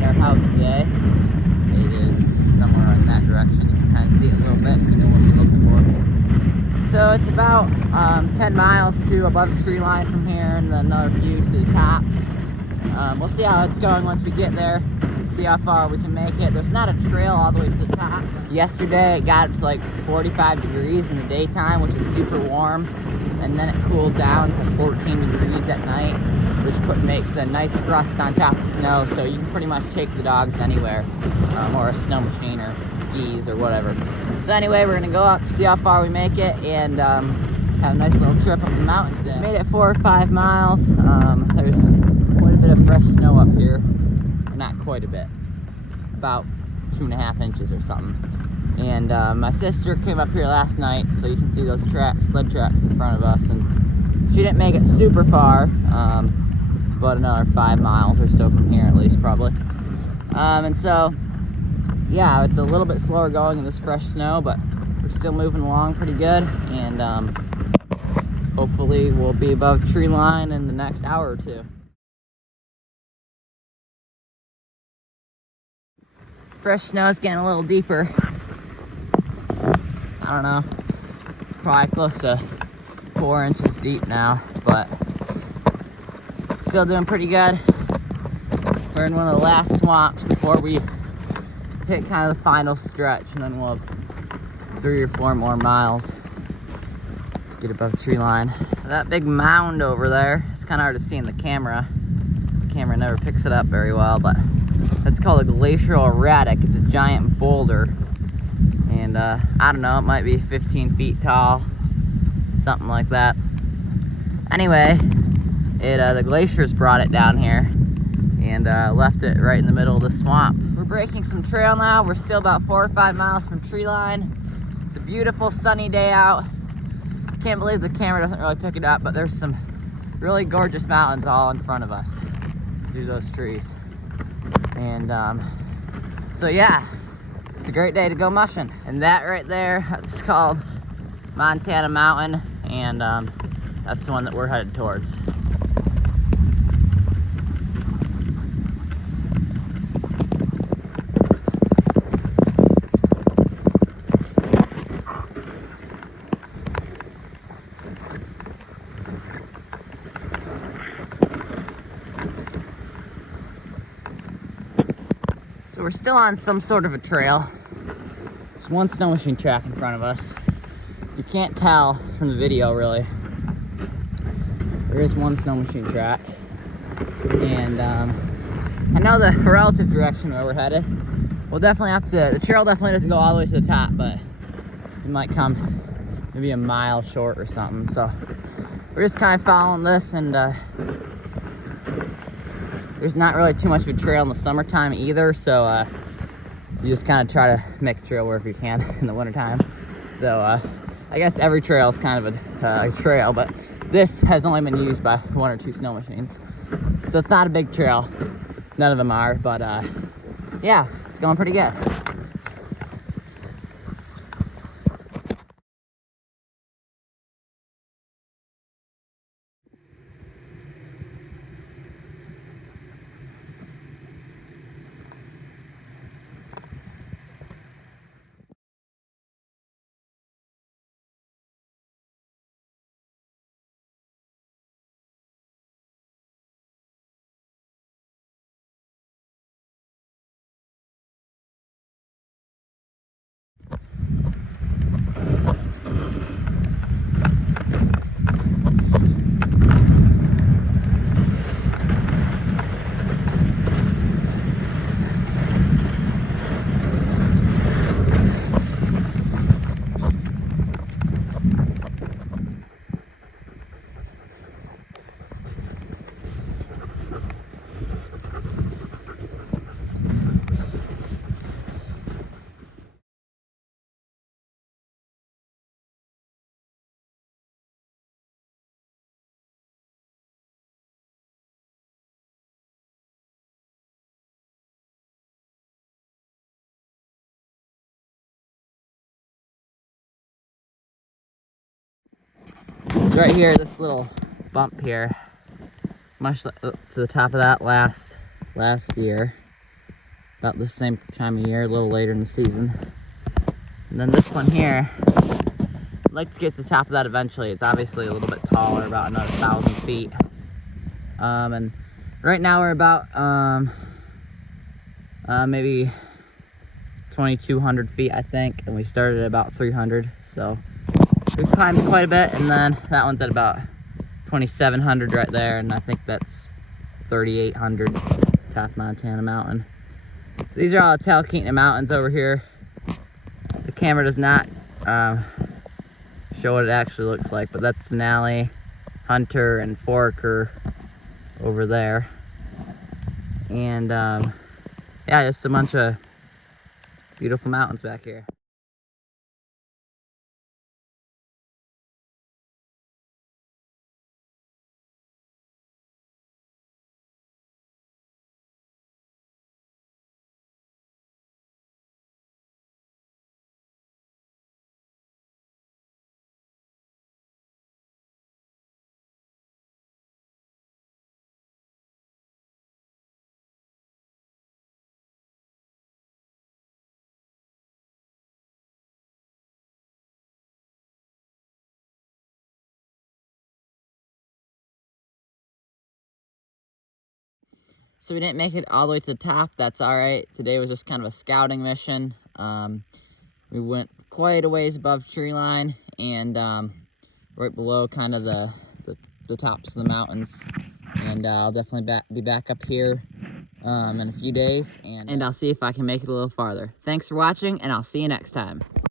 find our house today. It is somewhere in that direction. You can kind of see it a little bit if you know what you're looking for. So it's about 10 miles to above the tree line from here, and then another few to the top. We'll see how it's going once we get there. See how far we can make it. There's not a trail all the way to the top. Yesterday it got to like 45 degrees in the daytime, which is super warm, and then it cooled down to 14 degrees at night, which makes a nice crust on top of the snow, so you can pretty much take the dogs anywhere, or a snow machine or skis or whatever. So anyway, we're gonna go up, see how far we make it, and have a nice little trip up the mountain today. Made it 4 or 5 miles. There's quite a bit of fresh snow up here. Not quite a bit, about 2.5 inches or something. And my sister came up here last night, so you can see those sled tracks in front of us, and she didn't make it super far, but another 5 miles or so from here at least, probably. And so yeah, it's a little bit slower going in this fresh snow, but we're still moving along pretty good, and hopefully we'll be above tree line in the next hour or two. Fresh snow is getting a little deeper. I don't know, probably close to 4 inches deep now, but still doing pretty good. We're in one of the last swamps before we hit kind of the final stretch, and then we'll have 3 or 4 more miles to get above tree line. That big mound over there, it's kind of hard to see in the camera. The camera never picks it up very well, but it's called a glacial erratic. It's a giant boulder, and I don't know, it might be 15 feet tall, something like that. Anyway, the glaciers brought it down here and left it right in the middle of the swamp. We're breaking some trail now. We're still about 4 or 5 miles from tree line. It's a beautiful sunny day out. I can't believe the camera doesn't really pick it up, but there's some really gorgeous mountains all in front of us through those trees. And so yeah, it's a great day to go mushing. And that right there, that's called Montana Mountain, and that's the one that we're headed towards. So we're still on some sort of a trail. There's one snow machine track in front of us. You can't tell from the video, really. There is one snow machine track. And I know the relative direction where we're headed. We'll definitely have to, the trail definitely doesn't go all the way to the top, but it might come maybe a mile short or something. So we're just kind of following this, and there's not really too much of a trail in the summertime either, so you just kind of try to make a trail wherever you can in the wintertime. So I guess every trail is kind of a trail, but this has only been used by 1 or 2 snow machines. So it's not a big trail. None of them are, but yeah, it's going pretty good. It's right here, this little bump here, much to the top of that last year. about the same time of year, a little later in the season. And then this one here, I'd like to get to the top of that eventually. It's obviously a little bit taller, about another 1,000 feet. And right now we're about maybe 2,200 feet, I think, and we started at about 300. So we've climbed quite a bit, and then that one's at about 2,700 right there, and I think that's 3,800, top Montana mountain. So these are all the Talkeetna Mountains over here. The camera does not show what it actually looks like, but that's Denali, Hunter, and Foraker over there. And yeah, just a bunch of beautiful mountains back here. So we didn't make it all the way to the top. That's all right. Today was just kind of a scouting mission. We went quite a ways above tree line and right below kind of the tops of the mountains. And I'll definitely be back up here in a few days, and I'll see if I can make it a little farther. Thanks for watching, and I'll see you next time.